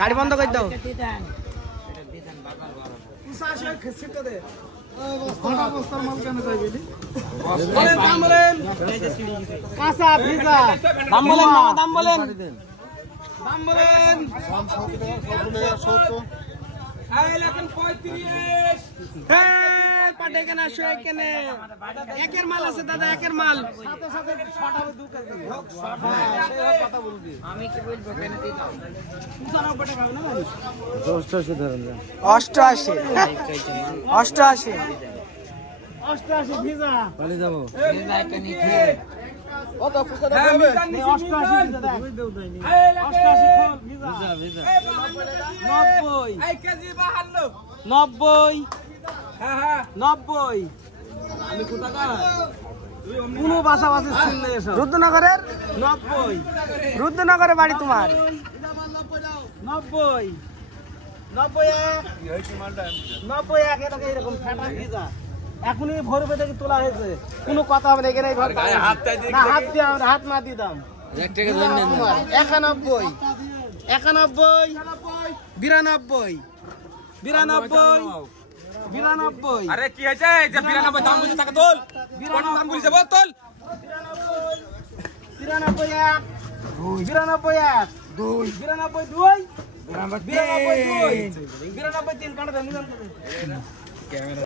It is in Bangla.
গাড়ি বন্ধ করে দাও। দাম বলেন একের মাল আছে দাদা, একের মাল অষ্টআশি ভিজা যাবো রুদ্রনগরের রুদ্রনগরের বাড়ি তোমার 90 এরকম ভিজা এখনই ভোর বেঁধে তোলা হয়েছে, কোনো কথা হবে না এখানে। হাত না দিয়ে দাম 91 92 আরে কি হয়েছে যে 92 দাম বলছে টাকা তোল, কোন দাম বলছে বল তোল। 92 92 92 92 92 92 92 93 কাটা দেন।